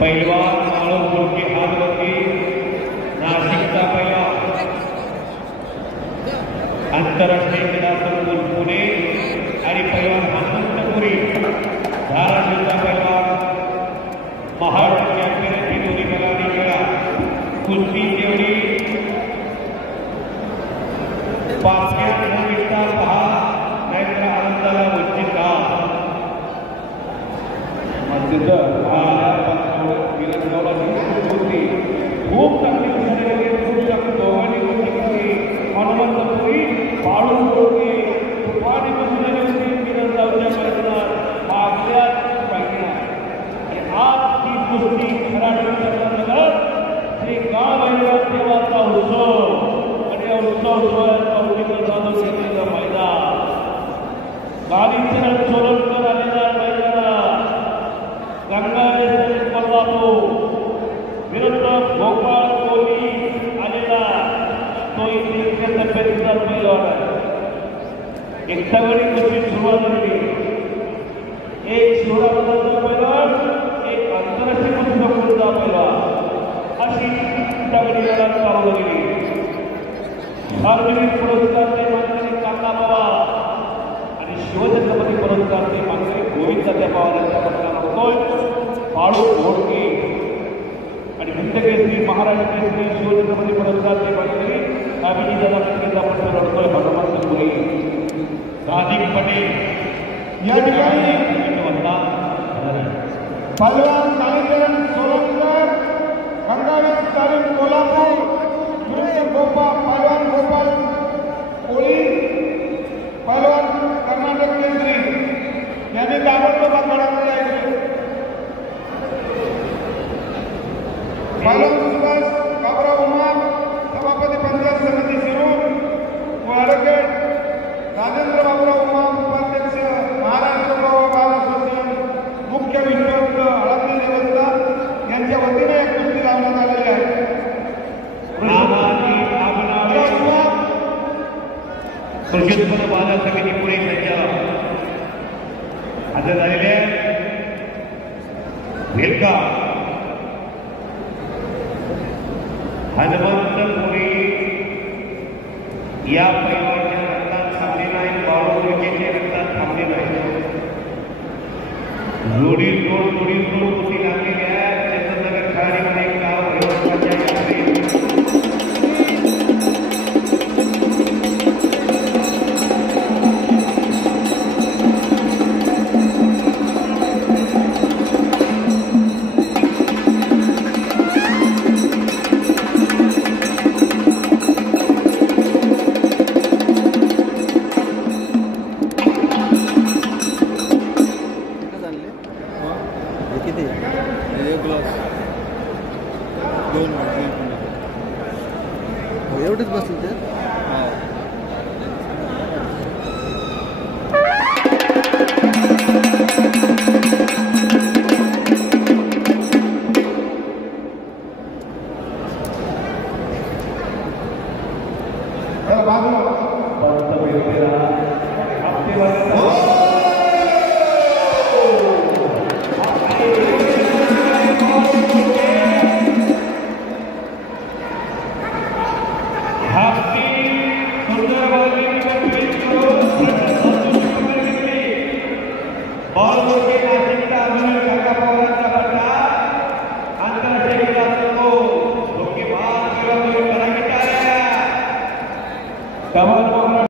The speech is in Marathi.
पैलवान माळव गोळके हातवरती नाशिकचा पैलवान आंतरराष्ट्रीय क्रीडा संकुल पुणे आणि पैलवान हनुमंतपुरी धाराशिवचा पैलवान महाराष्ट्र चॅम्पियनशिप दोन्ही प्रकारांनी खेळा कुस्ती तेवढी पाचव्या मुलीचा पहा नाहीतर आनंदाला वंचित का खूप चांगली खूप शकतो आणि हनुमंतपुरी पाळून गोळके तुफानी मिरंदावच्या मैदानात मागल्याच पाहिजे आणि आज ही कुस्ती खराडी करण्यानंतर श्री गाव देवाचा उत्सव आणि या उत्सव सोहळ्याचा उल्लेख साधून घेतलेलं मैदान कालीचरण सोलंकर आलेला मैदानात गंगाधर कोल्हापूर विरुद्ध गोपाळ कोहली आलेला तो इथे तब्येतीचा पैलवान आहे। एक तगडी कुस्ती सुरुवात झाली एक शिवराजाचा पैलवान एक आंतरराष्ट्रीय कुस्तीचा पैलवान अशी तगडी लढत चालू झाली। सार्वजनिक पुरस्कार मानकरी काका पवार आणि शिवछत्रपती पुरस्कार मानकरी गोविंद पवार यांचा पुरस्कार होतोय। पाळू घोडके आणि हिंदकेसरी महाराष्ट्र केसरी शिवछत्रपती पुरस्कार मानकरी अभिजितदादा केंद्राचा पुरस्कार होतोय हनुमंतपुरी राजीव पटेल या ठिकाणी पैलवान कालीचरण सोलंकर गंगाधर तालीम कोल्हापूर पैलवान गोपाळ कोळी पैलवान कर्नाटक केसरी यांनी ताबडतोब आखाड्यामध्ये यायचे। पैलवान सुभाष बाबुराव उमार सभापती पंचायत समिती शिरूर व ॲडव्होकेट राजेंद्र बाबुराव उमार उपाध्यक्ष महाराष्ट्र बाल असोसिएशन मुख्य विश्वस्त हळदी देवस्था यांच्या वतीने एक कुस्ती लावण्यात आलेली आहे। कृषी उत्पन्न बाजार समिती पुणे संचालक हजर झालेले भेटका हनुमंतपुरी या पैलवानच्या रक्तात थांबले नाही बाळूच्या रक्तात थांबले नाही जोडी कुस्ती लागलेली आहे। चंद्रनगर खेळाडीमध्ये गाव एवढेच बसले ते कमाल